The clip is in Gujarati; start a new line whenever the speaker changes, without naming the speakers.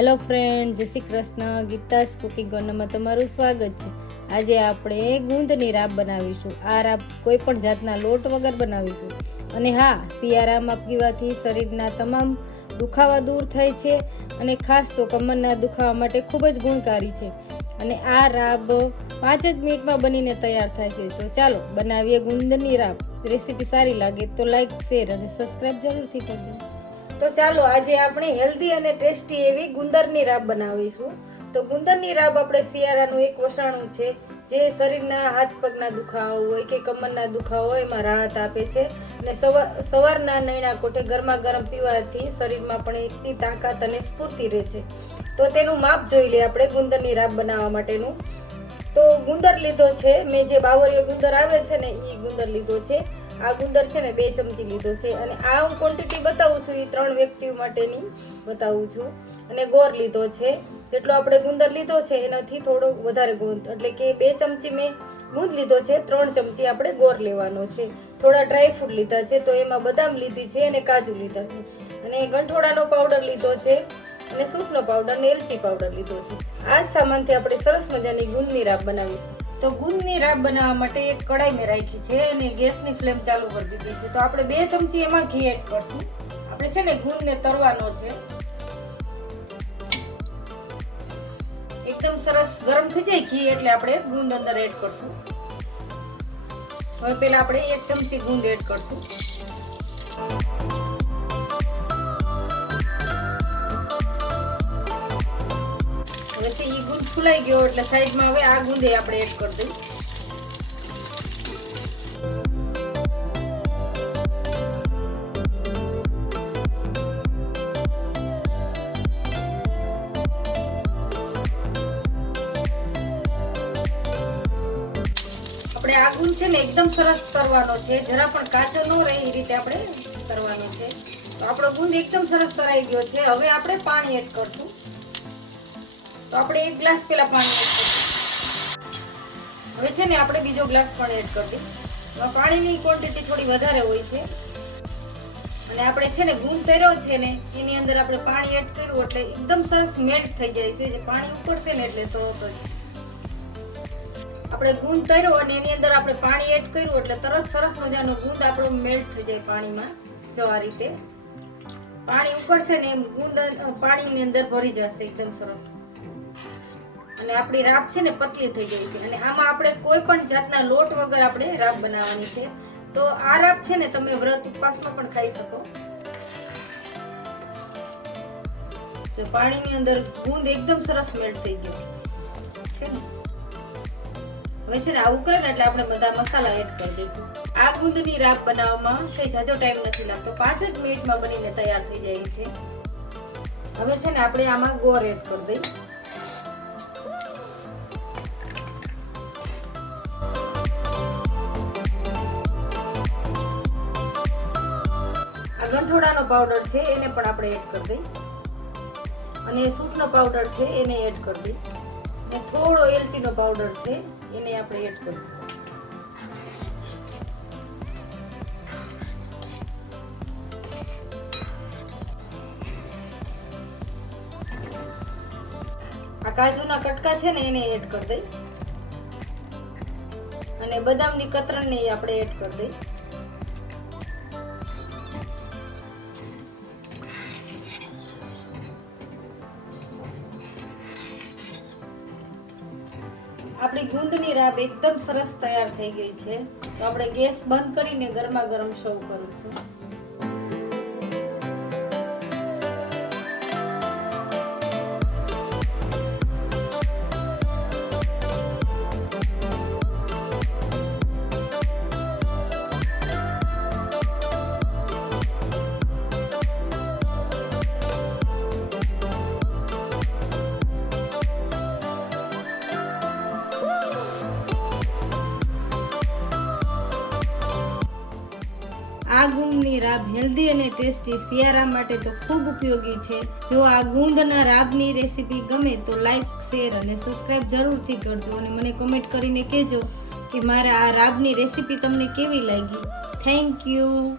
Hello friend Jai Shri Krishna. Geeta's cooking કોર્નરમાં તમારું સ્વાગત છે. આજે આપણે ગુંદની રાબ બનાવીશું. આ રાબ કોઈ પણ જાતના લોટ વગર બનાવીશું. અને હા, શિયાળામાં પીવાથી શરીરના તમામ દુખાવા દૂર થાય છે અને ખાસ તો કમરના દુખાવા માટે ખૂબ જ ગુણકારી છે. અને આ રાબ પાંચ જ મિનિટમાં બનીને તૈયાર થાય છે. તો ચાલો, બનાવીએ ગુંદની રાબ રેસીપી સારી લાગે તો લાઈક, શેર અને સબસ્ક્રાઈબ જરૂરથી કરજો. તો ચાલો આજે આપણે હેલ્ધી અને ટેસ્ટી એવી ગુંદરની રાબ બનાવીશું. તો ગુંદરની રાબ આપણે શિયાળાનું એક વસાણું છે, જે શરીરના હાથ પગના દુખાવો હોય કે કમરના દુખાવો હોય એમાં રાહત આપે છે. અને સવાર સવારના નૈણા કોઠે ગરમા ગરમ પીવાથી શરીરમાં પણ એટલી તાકાત અને સ્ફૂર્તિ રહે છે. તો તેનું માપ જોઈ લઈએ આપણે ગુંદરની રાબ બનાવવા માટેનું. તો ગુંદર લીધો છે, મેં જે બાવરીયો ગુંદર આવે છે ને એ ગુંદર લીધો છે. આ ગુંદર છે ને બે ચમચી લીધો છે અને આ હું ક્વોન્ટિટી બતાવું છું એ ત્રણ વ્યક્તિઓ માટેની બતાવું છું. અને ગોળ લીધો છે. જેટલો આપણે ગુંદર લીધો છે એનાથી થોડો વધારે ગુંદ એટલે કે બે ચમચી મેં ગુંદ લીધો છે, ત્રણ ચમચી આપણે ગોળ લેવાનો છે. થોડા ડ્રાય ફ્રૂટ લીધા છે તો એમાં બદામ લીધી છે અને કાજુ લીધા છે. અને ગંઠોડાનો પાવડર લીધો છે અને સૂપનો પાવડર અને એલચી પાવડર લીધો છે. આ જ સામાનથી આપણે સરસ મજાની ગુંદની રાબ બનાવીશું. તો ગુંદની રાબ બનાવવા માટે એક કડાઈ મેં રાખી છે અને ગેસની ફ્લેમ ચાલુ કરી દીધી છે. તો આપણે બે ચમચી એમાં ઘી એડ કરશું. આપણે છે ને ગુંદને તરવાનો છે. એકદમ સરસ ગરમ થઈ જાય ઘી એટલે આપણે ગુંદ અંદર એડ કરશું. હવે પહેલા આપણે એક ચમચી ગુંદ એડ કરશું. ફૂલાઈ ગયો એટલે સાઈડમાં હવે આ ગુંદે આપણે એડ કરી દઈએ. આપણે આ ગુંદ છે ને એકદમ સરસ કરવાનો છે. જરા પણ કાચો ન રહે એ રીતે આપણે કરવાનો છે. તો આપણો ગુંદ એકદમ સરસ કરાઈ ગયો છે. હવે આપણે પાણી એડ કરશું. તો આપણે એક ગ્લાસ પેલા પાણી એડ કરીશું હવે છે ને આપણે બીજો ગ્લાસ પણ એડ કરી દઈએ. પાણીની ક્વોન્ટિટી થોડી વધારે હોય છે. અને આપણે છે ને ગુંદ તર્યો છે ને, એની અંદર આપણે પાણી એડ કર્યું એટલે એકદમ સરસ મેલ્ટ થઈ જાય છે. જે પાણી ઉકળશે ને એટલે તરત જ. આપણે ગુંદ તર્યો અને એની અંદર આપણે પાણી એડ કર્યું એટલે તરત સરસ મજાનો ગુંદ આપણો મેલ્ટ થઈ જાય પાણીમાં, જો આ રીતે. પાણી ઉકળશે ને એમ ગુંદ પાણીની અંદર ભરી જશે, એકદમ સરસ. અને આપણી રાબ છે ને પતલી થઈ ગઈ છે. અને આમાં આપણે કોઈ પણ જાતના લોટ વગર આપણે રાબ બનાવવાની છે. તો આ રાબ છે ને તમે વ્રત ઉપવાસમાં પણ ખાઈ શકો. તો પાણીની અંદર ગુંદ એકદમ સરસ મેલ્ટ થઈ ગયો. છે ને? હવે છે ને આ ઉકળે ને એટલે આપણે બધા મસાલા એડ કરી દઈશું. આ ગુંદની રાબ બનાવવામાં કઈ જાજો ટાઈમ નથી લાગતો. પાંચ જ મિનિટમાં બનીને તૈયાર થઈ જાય છે. હવે છે ને આપણે આમાં ગોળ એડ કરી દઈએ. ગંઠોડાનો પાવડર છે, એને પણ આપણે એડ કરી દઈએ. અને સૂપનો પાવડર છે, એને એડ કરી દઈએ. ને થોડો એલચીનો પાવડર છે, એને આપણે એડ કરી આ કાજુના કટકા છે ને, એને એડ કરી દઈ અને બદામની કતરણને આપણે એડ કરી દઈ આપણી ગુંદની રાબ એકદમ સરસ તૈયાર થઈ ગઈ છે. તો આપણે ગેસ બંધ કરીને ગરમા ગરમ સર્વ કરીશું. આ ગુંદની રાબ હેલ્ધી અને ટેસ્ટી શિયાળા માટે તો ખૂબ ઉપયોગી છે. જો આ ગુંદના રાબની રેસીપી ગમે તો લાઈક, શેર અને સબસ્ક્રાઈબ જરૂરથી કરજો અને મને કમેન્ટ કરીને કહેજો કે મારા આ રાબની રેસીપી તમને કેવી લાગી. Thank you.